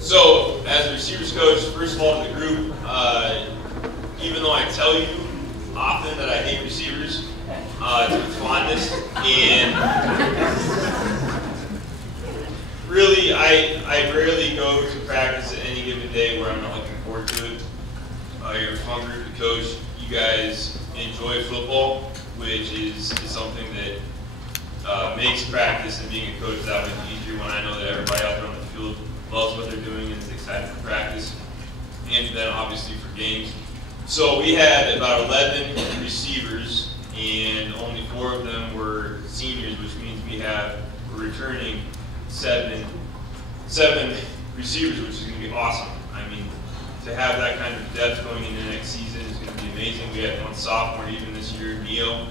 So, as a receivers coach, first of all to the group, even though I tell you often that I hate receivers, it's with fondness, and really, I rarely go to practice at any given day where I'm not looking forward to it. You're a fun group to coach. You guys enjoy football, which is something that makes practice and being a coach that much easier when I know that everybody out there on the field loves what they're doing and is excited for practice, and then obviously for games. So we had about 11 receivers, and only 4 of them were seniors, which means we're returning seven receivers, which is going to be awesome. I mean, to have that kind of depth going into next season is going to be amazing. We had 1 sophomore even this year, Neo.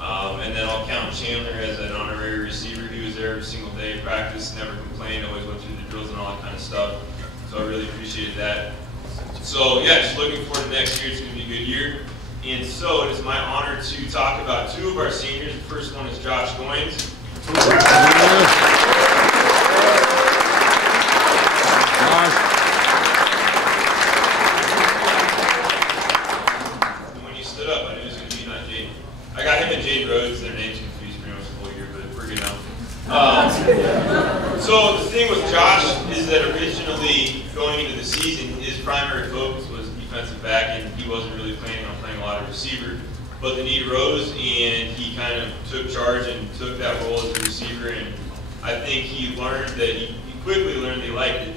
And then I'll count Chandler as an honorary receiver. He was there every single day of practice, never complained, always went through the drills and all that kind of stuff. So I really appreciated that. So yeah, just looking forward to next year. It's going to be a good year. And so it is my honor to talk about 2 of our seniors. The first one is Josh Goynes. When you stood up, I knew it was going to be not Jade. I got him and Jade Rhodes. Their names confused pretty much the whole year, but we're good now. So the thing with Josh is that originally going into the season, his primary focus was defensive back, and he wasn't really planning on playing a lot of receiver. But the need rose, and he kind of took charge and took that role as a receiver. And I think he quickly learned he liked it.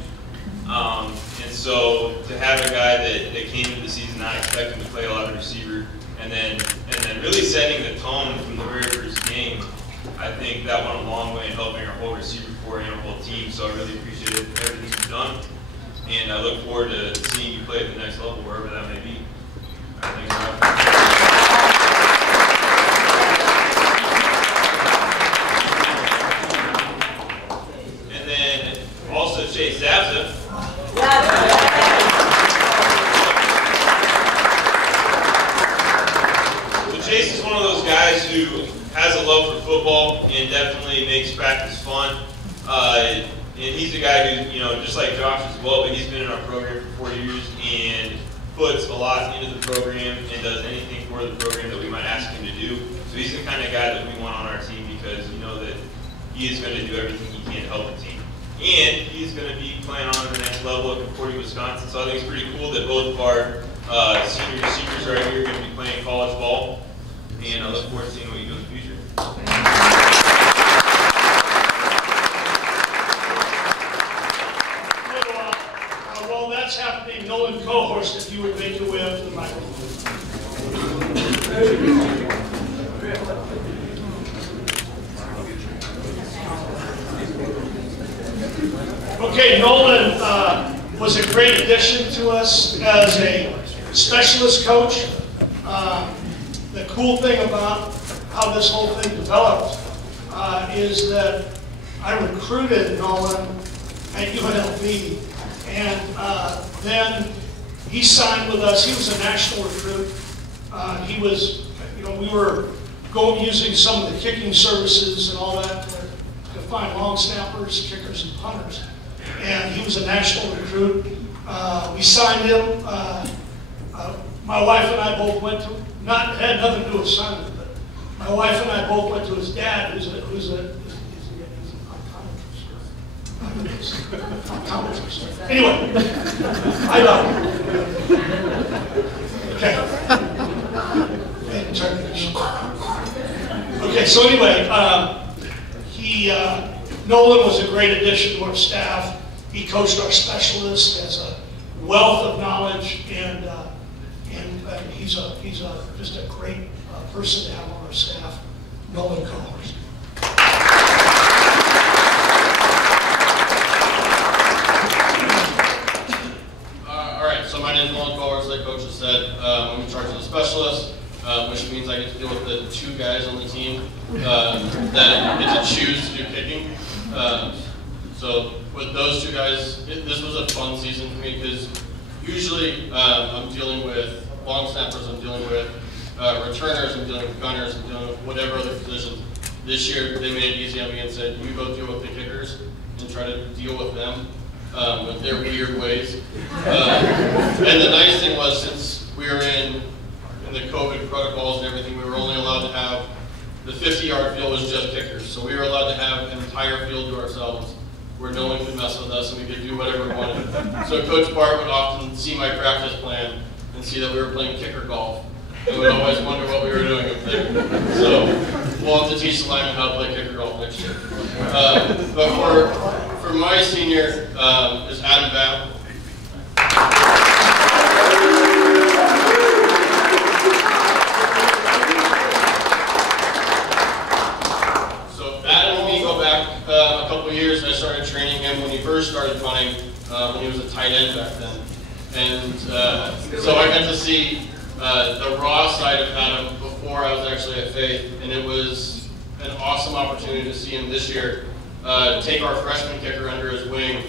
And so to have a guy that came into the season not expecting to play a lot of receiver, and then really setting the tone from the very first game, I think that went a long way in helping our whole receiver corps and our whole team. So I really appreciate everything you've done, and I look forward to seeing you play at the next level, wherever that may be. All right, thanks for having me. And then also Chase Zabza. So Chase is one of those guys who has a love for football and definitely makes practice fun. And he's a guy who, just like Josh as well, but he's been in our program for 4 years and puts a lot into the program and does anything for the program that we might ask him to do. So he's the kind of guy that we want on our team because we know that he is going to do everything he can to help the team. And he's going to be playing on the next level at Concordia, Wisconsin. So I think it's pretty cool that both of our senior receivers right here are going to be playing college ball. And I look forward to seeing what you do in the future. While that's happening, Nolan Cohorst, if you would make your way up to the microphone. Okay, Nolan was a great addition to us as a specialist coach. The cool thing about how this whole thing developed is that I recruited Nolan at UNLV, and then he signed with us. He was a national recruit. He was, we were using some of the kicking services and all that to find long snappers, kickers, and punters. And he was a national recruit. We signed him. My wife and I both went to, had nothing to do with signing, but my wife and I both went to his dad, who's an optometrist. Anyway, I know. Okay. Okay, so anyway, Nolan was a great addition to our staff. He coached our specialists, has a wealth of knowledge, and he's just a great person to have on our staff, Nolan Cohorst. All right, so my name is Nolan Cohorst, like Coach has said. I'm in charge of the specialist, which means I get to deal with the 2 guys on the team that get to choose to do kicking. So with those 2 guys, this was a fun season for me because usually I'm dealing with long snappers, I'm dealing with returners, I'm dealing with gunners, I'm dealing with whatever other positions. This year they made it easy on me and said, you go deal with the kickers and try try to deal with them with their weird ways. And the nice thing was, since we were in the COVID protocols and everything, we were only allowed to have the 50-yard field was just kickers. So we were allowed to have an entire field to ourselves where no one could mess with us and we could do whatever we wanted. So Coach Bart would often see my practice plan and see that we were playing kicker golf. And would always wonder what we were doing up there. So we'll have to teach the linemen how to play kicker golf next year. But for my senior is Adam Babb. So Adam and me go back a couple years. I started training him when he first started playing, when he was a tight end back then. And so I got to see the raw side of Adam before I was actually at Faith, and it was an awesome opportunity to see him this year take our freshman kicker under his wing,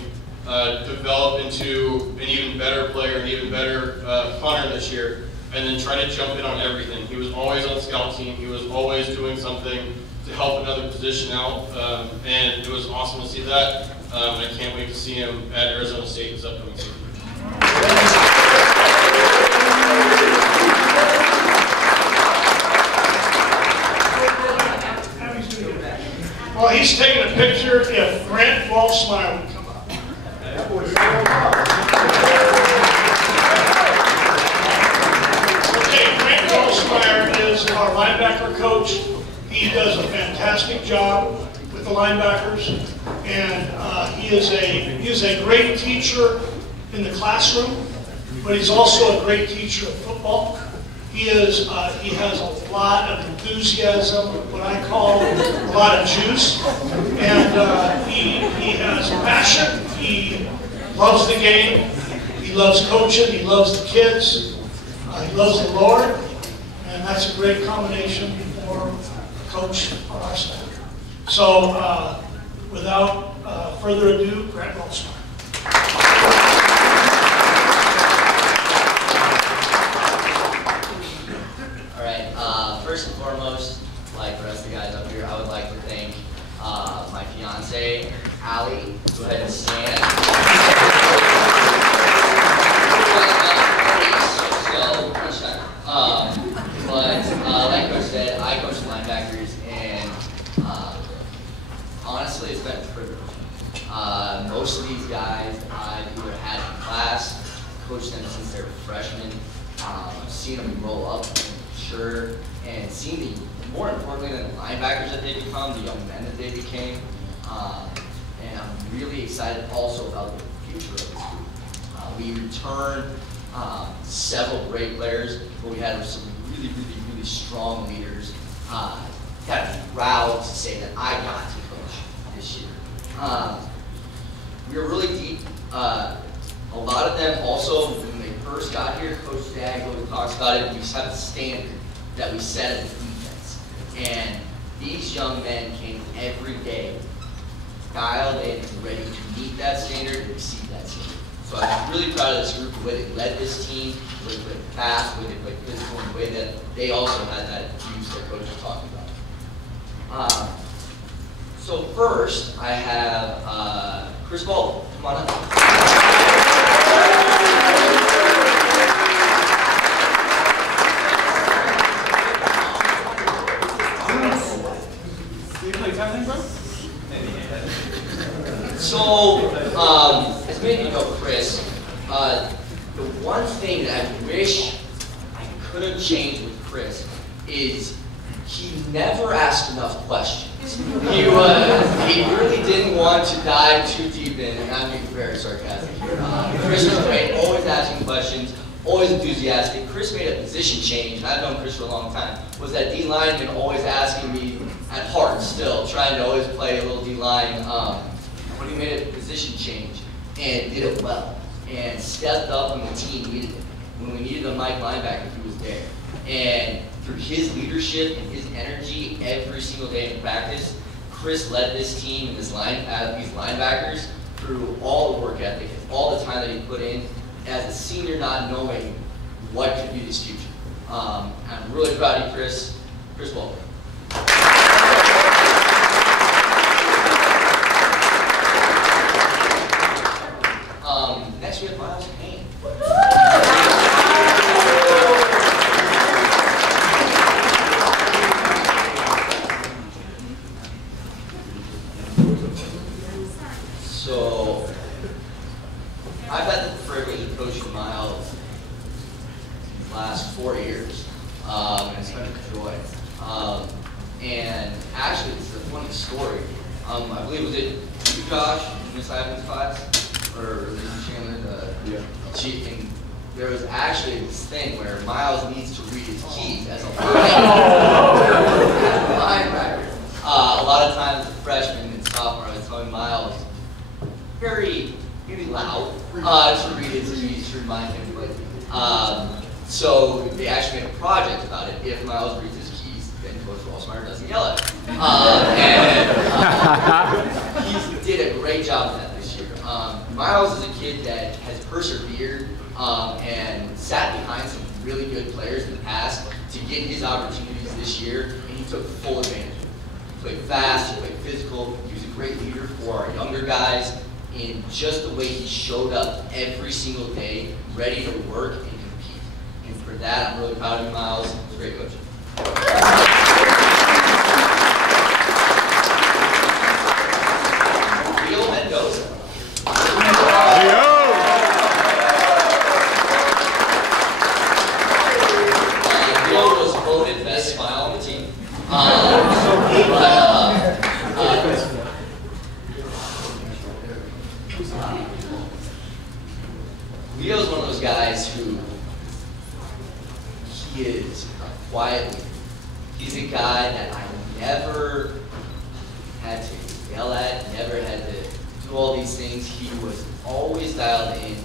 develop into an even better player, an even better punter this year, and then try to jump in on everything. He was always on scout team. He was always doing something to help another position out, and it was awesome to see that. I can't wait to see him at Arizona State this upcoming season. Well, he's taking a picture if Grant Walshmeyer would come up. Okay, Grant Walshmeyer is our linebacker coach. He does a fantastic job with the linebackers, and he is a great teacher in the classroom, but he's also a great teacher of football. He has a lot of enthusiasm, what I call a lot of juice, and he has passion. He loves the game. He loves coaching. He loves the kids. He loves the Lord, and that's a great combination for a coach on our staff. So, without further ado, Grant Walshmeyer. First and foremost, like the rest of the guys up here, I would like to thank my fiance, Allie. Go ahead and stand. But like Coach said, I coach linebackers, and honestly, it's been a privilege. Most of these guys I've either had in class, coached them since they were freshmen, seen them grow up, sure, and seeing the, more importantly than the linebackers that they become, the young men that they became. And I'm really excited also about the future of this group. We returned several great players, but we had some really strong leaders. Got to be proud to say that I got to coach this year. We were really deep. A lot of them also, when they first got here, Coach Dag always talks about it, we have a standard that we set as a defense. And these young men came every day, dialed in and ready to meet that standard and exceed that standard. So I'm really proud of this group, the way they led this team, the way they played fast, the way they played physical, and the way that they also had that juice that Coach was talking about. So first, I have Chris Baldwin. Come on up. So, as many of you know Chris, the one thing that I wish I could have changed with Chris is he never asked enough questions. He really didn't want to dive too deep in, and I'm being very sarcastic here. Chris was great, always asking questions, always enthusiastic. Chris made a position change, and I've known Chris for a long time, was that D lineman always asking me, at heart still, trying to always play a little D line. But he made a position change and did it well, and stepped up when the team needed it. When we needed a Mike linebacker, he was there. And through his leadership and his energy every single day in practice, Chris led this team and these linebackers through all the work ethic and all the time that he put in as a senior, not knowing what could be his future. I'm really proud of you, Chris. Chris Baldwin. So, I've had the privilege of coaching Miles the last 4 years, and it's been a joy. And actually, it's a funny story. I believe, was it you, Josh, in Miss Ivan's class? Or was it Chandler? And there was actually this thing where Miles needs to read his keys as a linebacker. A lot of times, the freshman and sophomore, I was telling Miles, very maybe loud, to read his keys to remind him. So they actually made a project about it. If Miles reads his keys, then Coach Wallsmeyer doesn't yell at him. He did a great job of that this year. Miles is a kid that has persevered and sat behind some really good players in the past to get his opportunities this year, and he took full advantage of it. He played fast, he played physical, he was a great leader for our younger guys, in just the way he showed up every single day, ready to work and compete. And for that, I'm really proud of you, Miles. It was great coaching. Leo Mendoza. Leo was voted best smile on the team. Leo's one of those guys who he is a quiet leader. He's a guy that I never had to yell at, never had to do all these things. He was always dialed in.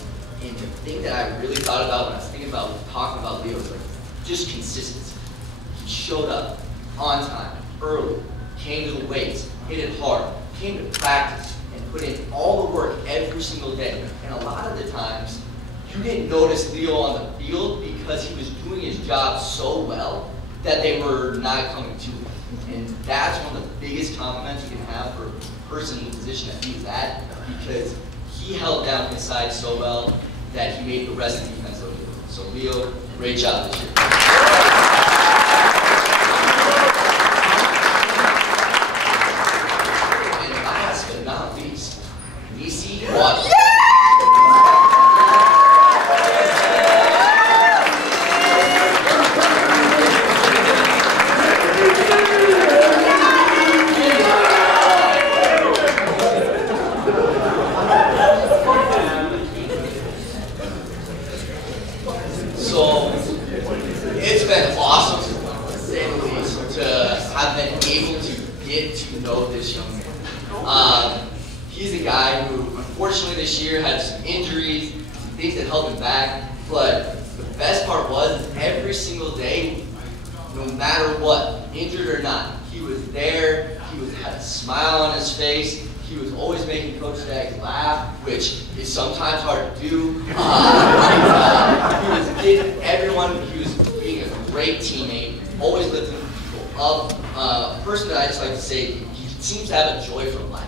And the thing that I really thought about when I was thinking about talking about Leo was like just consistency. He showed up on time, early, came to the weights, hit it hard, came to practice, and put in all the work every single day. And a lot of the times, you didn't notice Leo on the field because he was doing his job so well that they were not coming to him. And that's one of the biggest compliments you can have for a person in the position that he's at, because he held down his side so well that he made the rest of the defense look good. So Leo, great job this year. And last but not least, Nisi Watt. So it's been awesome, to say the least, to have been able to get to know this young man. He's a guy who, unfortunately, this year had some injuries, some things that held him back. But the best part was every single day, no matter what, injured or not, he was there. He had a smile on his face. He was always making Coach Staggs laugh, which is sometimes hard to do. He was getting everyone. He was being a great teammate, always lifting people up. A person that I just like to say, he seems to have a joy for life.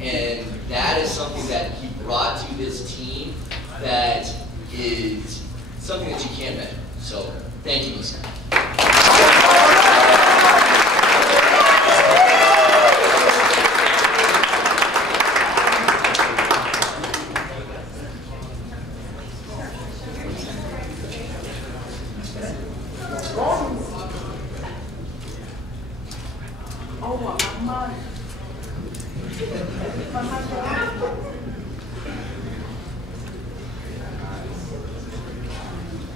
And that is something that he brought to this team that is something that you can't measure. So, thank you, Lisa.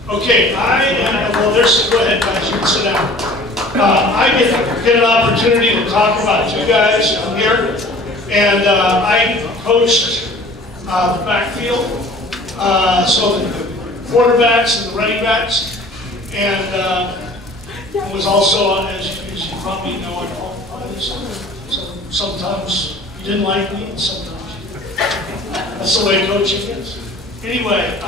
Okay, well, go ahead, guys, you can sit down. I get an opportunity to talk about you guys here, and I coached the backfield, so the quarterbacks and the running backs, and was also, as you probably know, at home. So sometimes you didn't like me, and sometimes you did. That's the way coaching is. Anyway,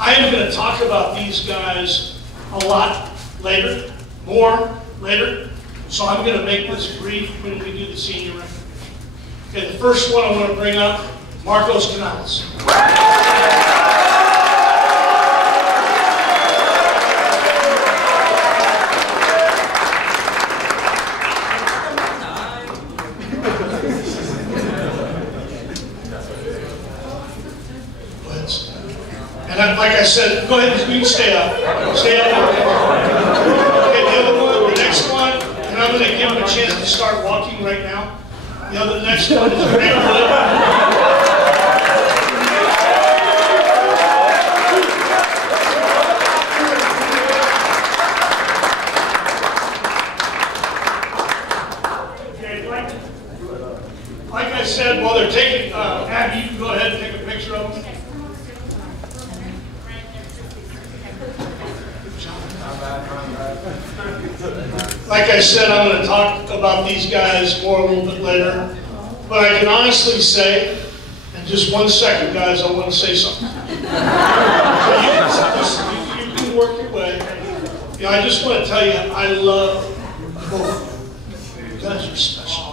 I am going to talk about these guys a lot later, more later, so I'm going to make this brief when we do the senior recognition. Okay, the first one I want to bring up, Marcos Canales. like I said, go ahead, you can stay up. Stay up. Okay, the other one, the next one, and I'm going to give him a chance to start walking right now. The next one is Banquet. Like I said, while they're taking, Abby, you can go ahead and take a picture of them. Like I said, I'm going to talk about these guys more a little bit later. But I can honestly say, in just 1 second, guys, I want to say something. So you can work your way. I just want to tell you, I love both of you. You guys are special.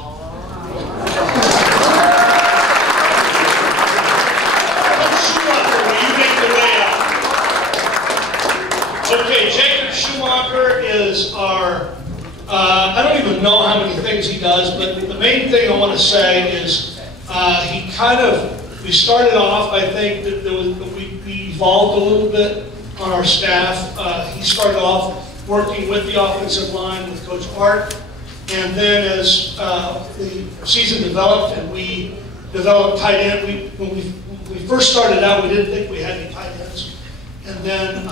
Okay, Jacob Schumacher is our, I don't even know how many things he does, but the main thing I want to say is he kind of, we started off, I think, that we evolved a little bit on our staff. He started off working with the offensive line with Coach Art, and then as the season developed and we developed tight end, when we first started out, we didn't think we had any tight ends. And then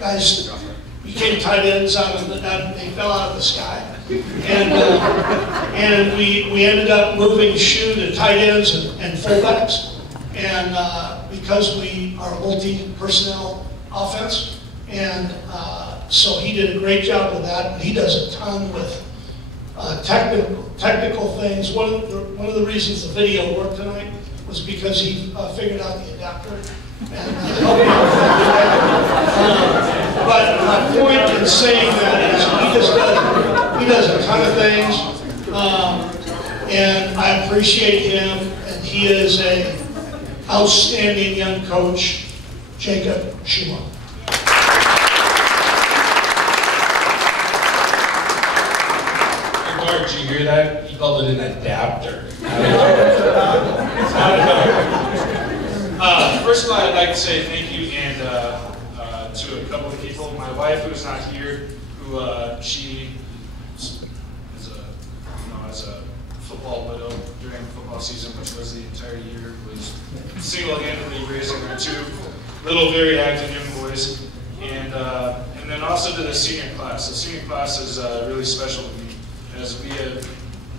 guys became tight ends out of they fell out of the sky. And we ended up moving Shu to tight ends and fullbacks. And because we are a multi-personnel offense, and so he did a great job with that. He does a ton with technical things. One of the reasons the video worked tonight was because he figured out the adapter. But my point in saying that is he does a ton of things, and I appreciate him, and he is an outstanding young coach, Jacob Schumacher. Hey, did you hear that? He called it an adapter. First of all, I'd like to say thank you and to a couple of people. My wife, who's not here, who she is as a football widow during the football season, which was the entire year, was single-handedly raising our two little, very active young boys, and then also to the senior class. The senior class is really special to me as we have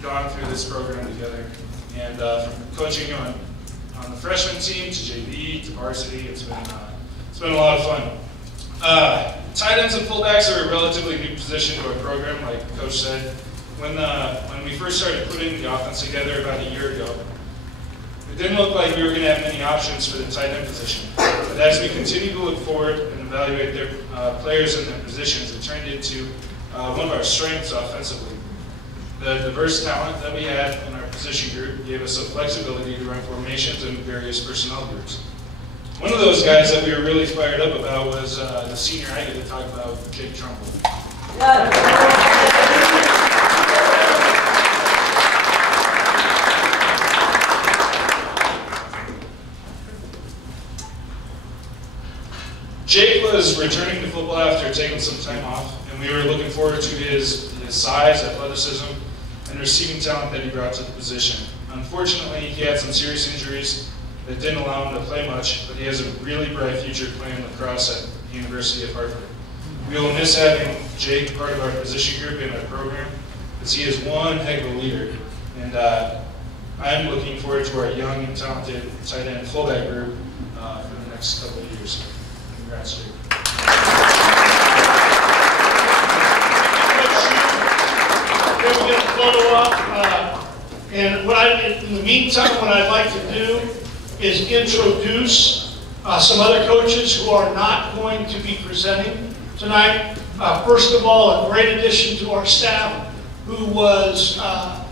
gone through this program together, and from coaching you on the freshman team to JV to varsity, it's been a lot of fun. Tight ends and fullbacks are a relatively new position to our program, like Coach said. When we first started putting the offense together about a year ago, it didn't look like we were going to have many options for the tight end position. But as we continue to look forward and evaluate their players and their positions, it turned into one of our strengths offensively. The diverse talent that we had in our position group gave us the flexibility to run formations and various personnel groups. One of those guys that we were really fired up about was the senior I get to talk about, Jake Trumbull. Jake was returning to football after taking some time off, and we were looking forward to his size, athleticism, and receiving talent that he brought to the position. Unfortunately, he had some serious injuries that didn't allow him to play much, but he has a really bright future playing lacrosse at the University of Hartford. We will miss having Jake part of our position group in our program, as he is one heck of a leader, and I'm looking forward to our young and talented tight end fullback group for the next couple of years. Congrats, Jake. We'll get the photo up, and in the meantime, what I'd like to do is introduce some other coaches who are not going to be presenting tonight. First of all, a great addition to our staff, who was a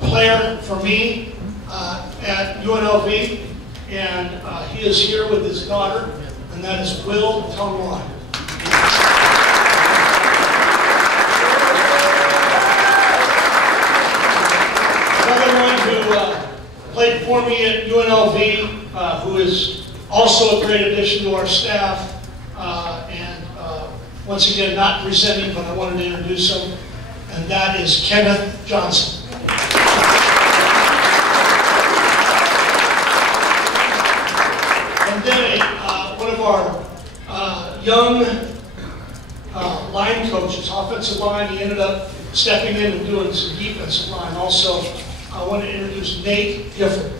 player for me at UNLV, and he is here with his daughter, and that is Will Tonglai. Another one who played for me at UNLV, who is Also a great addition to our staff, and once again, not presenting, but I wanted to introduce him, and that is Kenneth Johnson. And then one of our young line coaches, offensive line, he ended up stepping in and doing some defensive line. Also, I want to introduce Nate Gifford.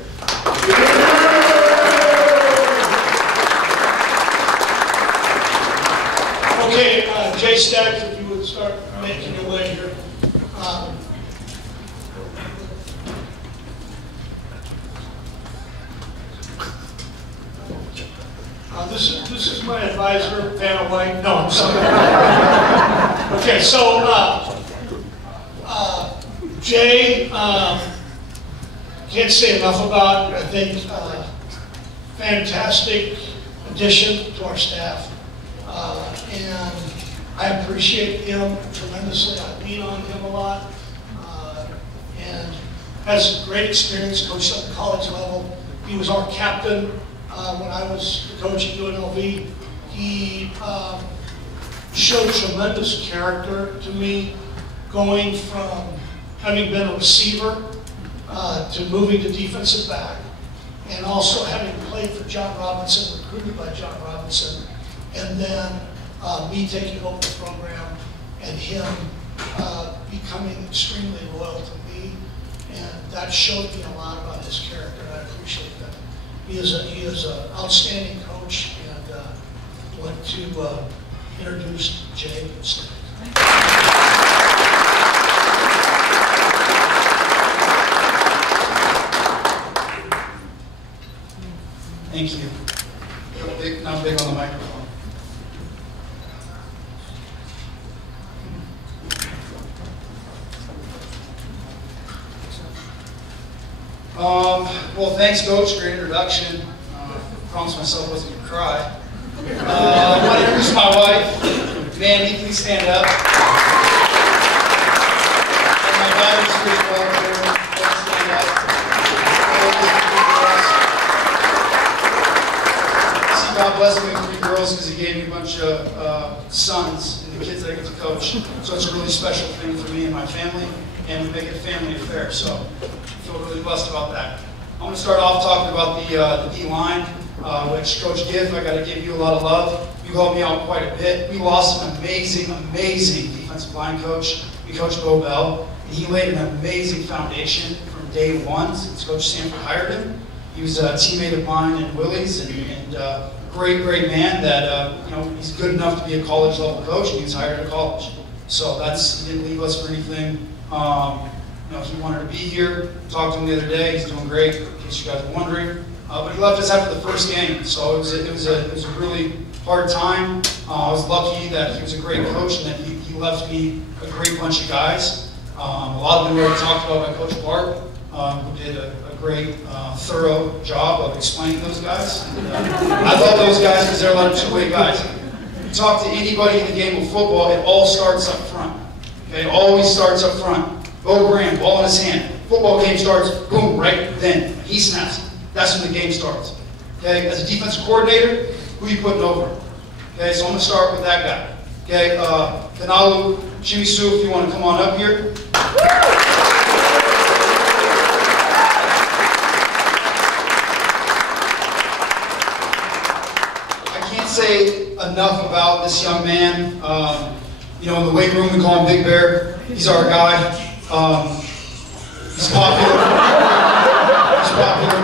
Okay, Jay Staggs, if you would start making your way here. This is my advisor, Vanna White. No, I'm sorry. Okay, so Jay, can't say enough about. I think fantastic addition to our staff, and I appreciate him tremendously. I lean on him a lot, and has great experience, coached at the college level. He was our captain when I was the coach at UNLV. He showed tremendous character to me, going from having been a receiver to moving to defensive back, and also having played for John Robinson, recruited by John Robinson, and then me taking over the program and him becoming extremely loyal to me, and that showed me a lot about his character, and I appreciate that. He is an outstanding coach, and I'd like to introduce Jay instead. Thank you. Not big on the microphone. Well, thanks, Coach. Great introduction. Promised myself I wasn't going to cry. I want to introduce my wife. Mandy, please stand up. And my daughter's here as well. Please stand up. See, God bless me with 3 girls because He gave me a bunch of sons and the kids that I get to coach. So it's a really special thing for me and my family, and we make it a family affair. So I feel really blessed about that. I want to start off talking about the D-line, which Coach Giff, I got to give you a lot of love. You helped me out quite a bit. We lost an amazing, amazing defensive line coach. We coached Bo Bell, and he laid an amazing foundation from day one since Coach Sanford hired him. He was a teammate of mine in Willie's, and a great, great man that, he's good enough to be a college-level coach, and he was hired at college. So he didn't leave us for anything. He wanted to be here. Talked to him the other day. He's doing great, in case you guys are wondering. But he left us after the first game, so it was a really hard time. I was lucky that he was a great coach and that he left me a great bunch of guys. A lot of them were already talked about by Coach Bart, who did a great, thorough job of explaining those guys. And, I love those guys because they're a lot of two-way guys. You talk to anybody in the game of football, it all starts up front. Okay, it always starts up front. Bo Graham, ball in his hand. Football game starts, boom, right then. He snaps. That's when the game starts. Okay, as a defensive coordinator, who are you putting over? Okay, so I'm going to start with that guy. Okay, Kanalu, Jimmy Sue, if you want to come on up here. I can't say enough about this young man. In the weight room, we call him Big Bear. He's our guy. He's popular. He's popular